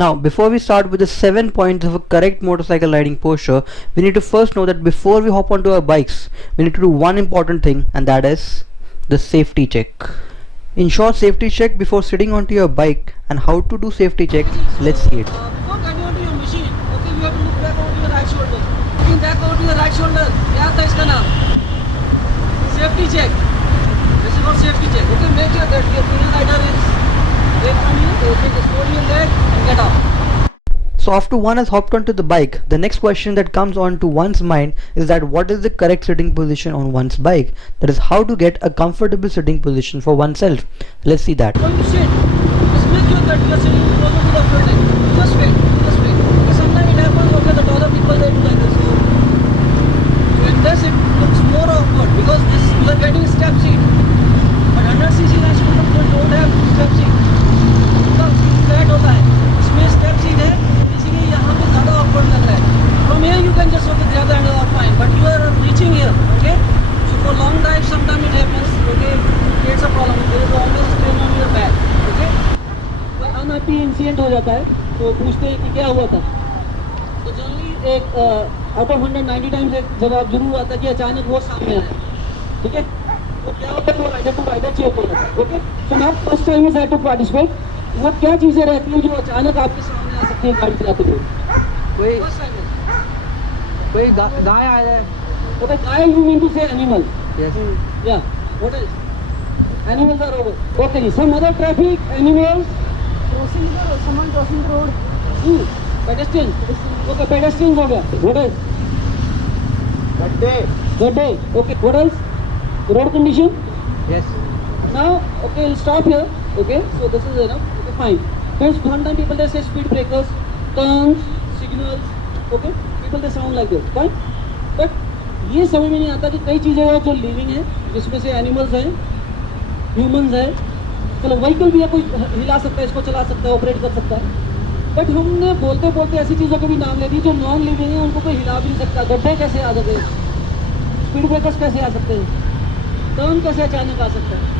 Now, before we start with the 7 points of a correct motorcycle riding posture, we need to first know that before we hop onto our bikes, we need to do one important thing, and that is the safety check. Ensure safety check before sitting onto your bike, and how to do safety check, let's see it. Before getting onto your machine, okay, you have to look back onto your right shoulder. Looking back onto your right shoulder, क्या था इसका नाम? Safety check. This is called safety check. Okay, make sure that your female rider is away from you. Okay, just hold your leg and get off. So after one has hopped onto the bike, the next question that comes onto one's mind is that what is the correct sitting position on one's bike? That is how to get a comfortable sitting position for oneself. Let's see that. When you sit, just make sure that you are sitting closer to the front end. Just wait, just wait. Because sometimes it happens, okay, the taller people they do like this. So in this it looks more awkward because this you are getting step seat. But 100cc का scooter don't have step seat. उसका flat होता है. इसमें step seat है. इसीलिए यहाँ पे ज़्यादा awkward लग रहा है. From here you can just okay grab the handle or fine. But you are reaching here, okay? So for long drive sometimes it happens, okay? Creates a problem. There is always strain on your back, okay? कोई unhappy incident हो जाता है तो पूछते हैं कि क्या हुआ था. तो जनरली एक आउट ऑफ 190 टाइम्स एक जवाब जरूर आता है कि अचानक वो सामने आया. ठीक है, तो क्या होता है वो राइडर टू राइडर चेक हो जाता है. Okay, so now first time is had to participate. वो क्या चीज़ें रहती हैं जो अचानक आपके सामने आ सकती है गाड़ी चलाते हुए? कोई गाय आ जाए. ओके, गाय you mean to say animal? Yes. या what is animals are over. Okay जी, some other traffic animals someone crossing the road. Pedestrian. Okay, pedestrian हो गया. व्हाट इज गड्ढे. Okay, what is road condition? Yes. Now, okay, we'll stop here. Okay, so this is enough. Okay, fine. Friends, sometimes people they say speed breakers, turns, signals. Okay, people they sound like this. Fine. But ये समझ में नहीं आता कि कई चीज़ें हैं जो लिविंग है, जिसमें से एनिमल्स हैं, ह्यूमंस हैं. चलो व्हीकल भी है, कोई हिला सकता है, इसको चला सकता है, ऑपरेट कर सकता है. बट हमने बोलते बोलते ऐसी चीज़ों के भी नाम ले दी जो नॉन लिविंग है, उनको कोई हिला भी नहीं सकता. गड्ढे कैसे आ सकते हैं? स्पीड ब्रेकर्स कैसे आ सकते हैं? टर्न कैसे अचानक आ सकता है?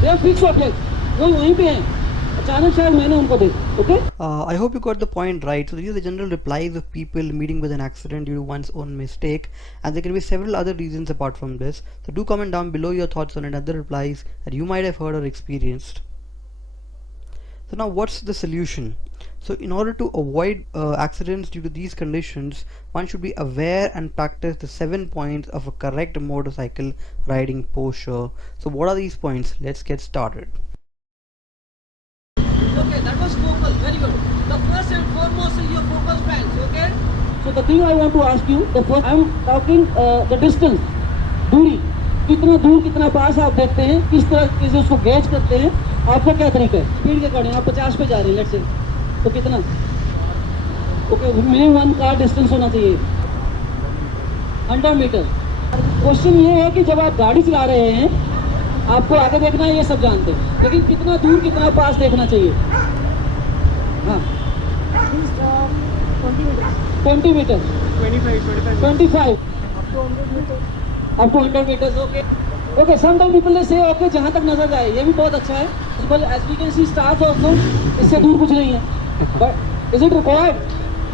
दे आर फिक्स ऑब्जेक्ट, वो वहीं पे हैं, अचानक शायद मैंने उनको देखा. Okay, I hope you got the point right. So these are the general replies of people meeting with an accident due to one's own mistake, and there can be several other reasons apart from this. So do comment down below your thoughts on other replies that you might have heard or experienced. So now what's the solution? So in order to avoid accidents due to these conditions, one should be aware and practice the 7 points of a correct motorcycle riding posture. So what are these points? Let's get started. okay, that was focal, very good. The first and foremost is your focus bands. Okay, so the thing I want to ask you, the first I'm talking the distance, दूरी, कितना दूर कितना पास आप देखते हैं, किस तरह से उसको गेज करते हैं, आपका क्या तरीका है? स्पीड के अकॉर्डिंग आप 50 पे जा रहे हैं लेट्स से, तो कितना? ओके, मिनिमम 1 कार डिस्टेंस होना चाहिए 100 मीटर. क्वेश्चन ये है कि जब आप गाड़ी चला रहे हैं, आपको आगे देखना है, ये सब जानते हैं, लेकिन कितना दूर कितना पास देखना चाहिए? हाँ, At least 20 meters. 20 meter, 25 Up to 100 meters. Up to 100 meters. Okay, okay, sometime people they say okay जहाँ तक नजर जाए, ये भी बहुत अच्छा है. As we can see stars also, इससे दूर कुछ नहीं है. But is it required?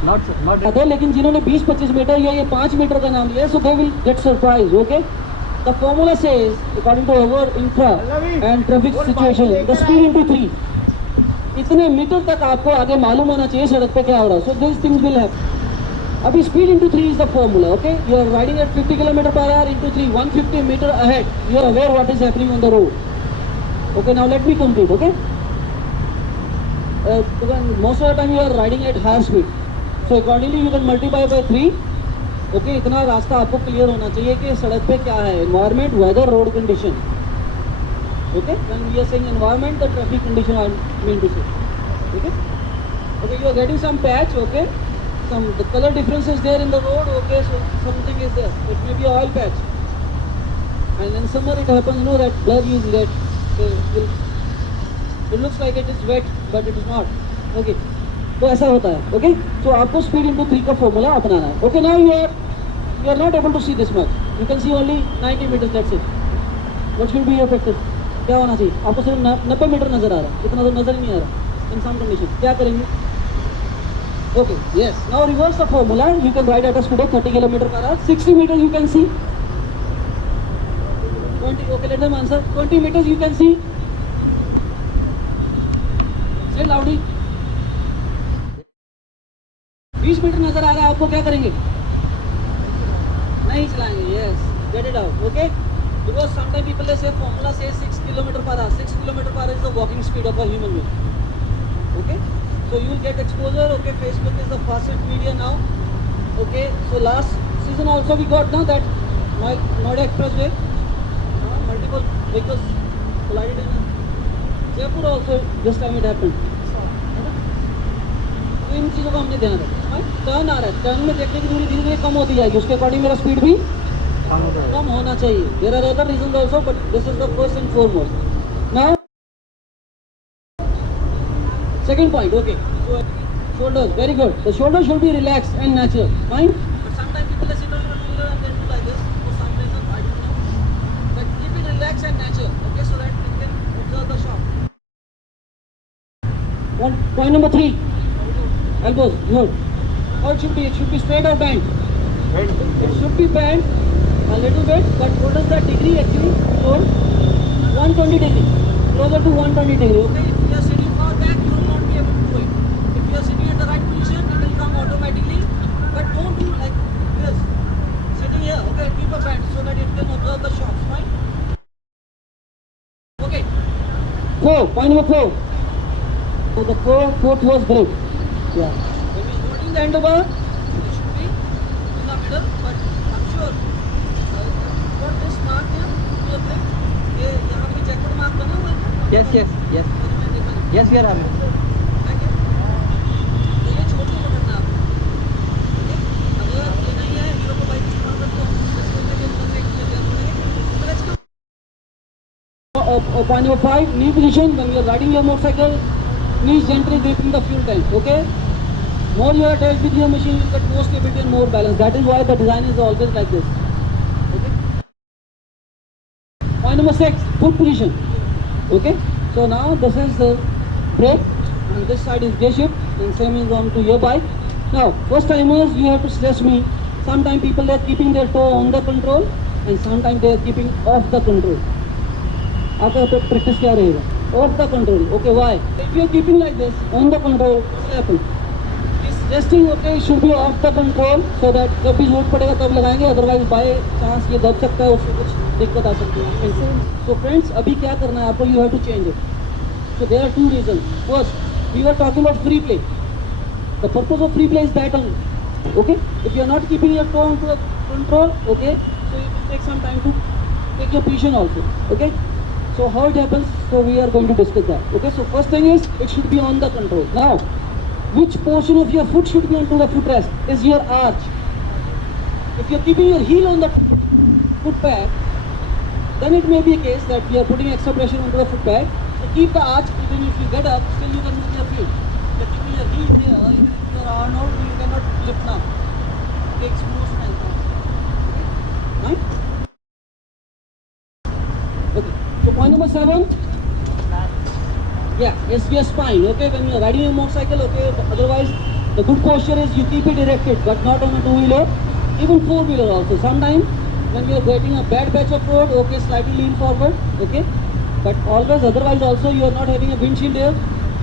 Not है, लेकिन जिन्होंने 20-25 मीटर या ये 5 मीटर का नाम लिया, so they will get surprise. Okay, the formula says according to our infra and traffic situation, the speed into 3. इतने मीटर तक आपको आगे मालूम होना चाहिए सड़क पे क्या हो रहा है. So this things will have. अभी speed into 3 is the formula. Okay, you are riding at 50 km/h into 3, 150 metre ahead. You are aware what is happening on the road. Okay, now let me complete. Okay, most of the time you are riding at higher speed, so accordingly you can multiply by 3. Okay, इतना रास्ता आपको clear होना चाहिए कि सड़क पे क्या है, environment, weather, road condition. Okay, when we are saying environment, the traffic condition I mean to say. Okay, okay, you are getting some patch. Okay, some the color difference is there in the road. Okay, so something is there, it may be oil patch, and in summer it happens, you know, that blur is get it looks like it is wet but it is not. Okay, तो ऐसा होता है. Okay, तो आपको speed into 3 का formula अपनाना है. Okay, now you are not able to see this much, you can see only 90 meters. That's it. What should be your practice? क्या होना चाहिए? आपको सिर्फ 90 मीटर नजर आ रहा है, इतना तो नजर ही नहीं आ रहा इन सम कंडीशन. क्या करेंगे? Okay, yes. Now reverse the formula. You can ride at a speed of 30 km per hour. 60 meters you can see. 20, okay, let them answer. 20 meters you can see. Say loudly. 20 metre नजर आ रहा है आपको, क्या करेंगे? नहीं चलाएंगे. Yes, get it out. Okay, because sometimes people they say formula says 6 km per hour. 6 km per hour is the walking speed of a human being. Okay, so you will get exposure. Okay, Facebook is the fastest media now. Okay, so last season also we got now that Noida Expressway, multiple vehicles collided in Jaipur also. This time it happened. तो इन चीज़ों का हमने ध्यान रखा. Turn आ रहा है, turn में देखने की दूरी धीरे धीरे कम होती जाएगी, उसके अकॉर्डिंग मेरा स्पीड भी कम होना चाहिए. There are other reasons also, but this is the first and foremost. Now second point. Okay, so shoulders, very good. The shoulders should be relaxed and natural. Fine. But sometimes people sit on a two-wheeler and they do like this for some reason, I don't know. But keep it relaxed and natural. Okay, so that we can observe the shock. Point number 3. Elbows. Good. How it should be? It should be straight or bent? It should be bent a little bit. But what is the degree actually? So 120 degree. Closer to 120 degree. Okay. If you are sitting far back, you will not be able to do it. If you are sitting at the right position, it will come automatically. But don't do like this. Sitting here. Okay. Keep a bend so that it can observe the shocks. Fine. Okay. 4. Point number 4. So the fourth was grip. Yeah. When you are holding the handlebar, it should be in the middle, but I'm sure got this mark here, your grip. ये यहाँ पे checkout mark बना हुआ है. Yes, yes, yes. Yes, we are having. तो ये छोड़ के करना है आपको. अगर ये नहीं है, हीरो को बाइक इस्तेमाल करते हो, इसको लेके कॉन्टेक्ट किया जाए. Let's go. Point number 5, knee position. When you are riding your motorcycle, knees gently gripping the fuel tank. Okay. More you are attached with your machine, you get more stability and more balance. That is why the design is always like this. Okay. Point number 6, foot position. Okay. So now this is the brake, and this side is gear shift, and same is on to your bike. Now, first timers, you have to stress me. Sometimes people they are keeping their toe on the control, and sometimes they are keeping off the control. आपका practice क्या रहेगा? Off the control. Okay, why? If you are keeping like this on the control, what will happen? Resting, okay, should be off the control so that जब भी जरूरत पड़ेगा तब लगाएंगे, otherwise by chance ये दब सकता है, उससे कुछ दिक्कत आ सकती है. So friends, अभी क्या करना है आपको? You have to change it. So there are 2 reasons. First, we were talking about free play. The purpose of free play is that only. Okay, if you are not keeping your toe onto the control, okay, so it will take some time to take your position also. Okay, so how it happens? So we are going to discuss that. Okay, so first thing is it should be on the control. Now, which portion of your foot should be onto the footrest is your arch. If you are keeping your heel on the foot pad, then it may be a case that you are putting extra pressure onto the foot pad. So keep the arch, even if you get up, still you can move your feet. If you are keeping your heel here, even if you are arm out, you cannot lift now. It takes more strength. Okay? Right? Okay. So point number 7. Yeah, yes, your spine. Okay, when you are riding a motorcycle, okay, otherwise the good posture is you keep it erected, but not on a 2-wheeler, even 4-wheeler also. Sometimes when you are getting a bad patch of road, okay, slightly lean forward, okay, but always otherwise also you are not having a windshield here,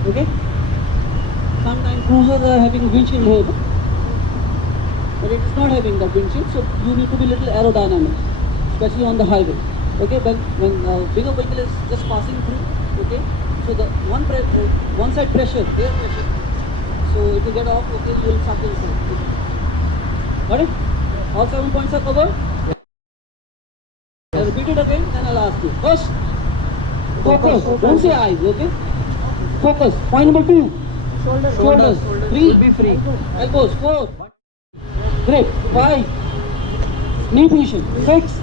okay. Sometimes cruisers are having windshield here, but it is not having that windshield, so you need to be little aerodynamic, especially on the highway. Okay, when bigger vehicle is just passing through, okay. So the one side pressure, air pressure, so it will get off, okay, you will suck inside. Okay. Got it? All 7 points are covered? Yeah. I'll repeat it again, then I'll ask you. First, focus. Don't say eyes, okay? Focus. Point number 2. Shoulders. 3. Be free. Elbows. 4. Grip. 5. Knee position. 6.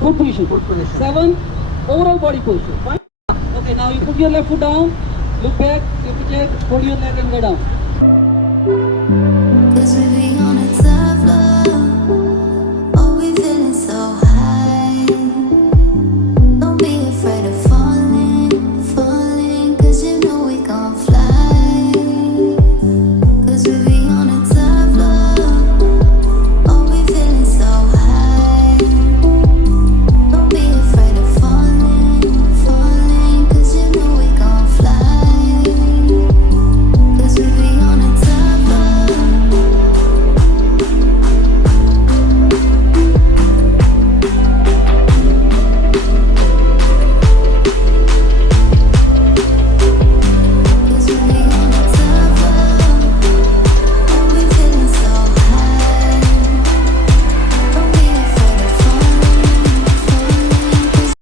Foot position. 7. Overall body posture. Fine. Okay, now you put your left foot down, look back, keep it check, hold your leg and go down.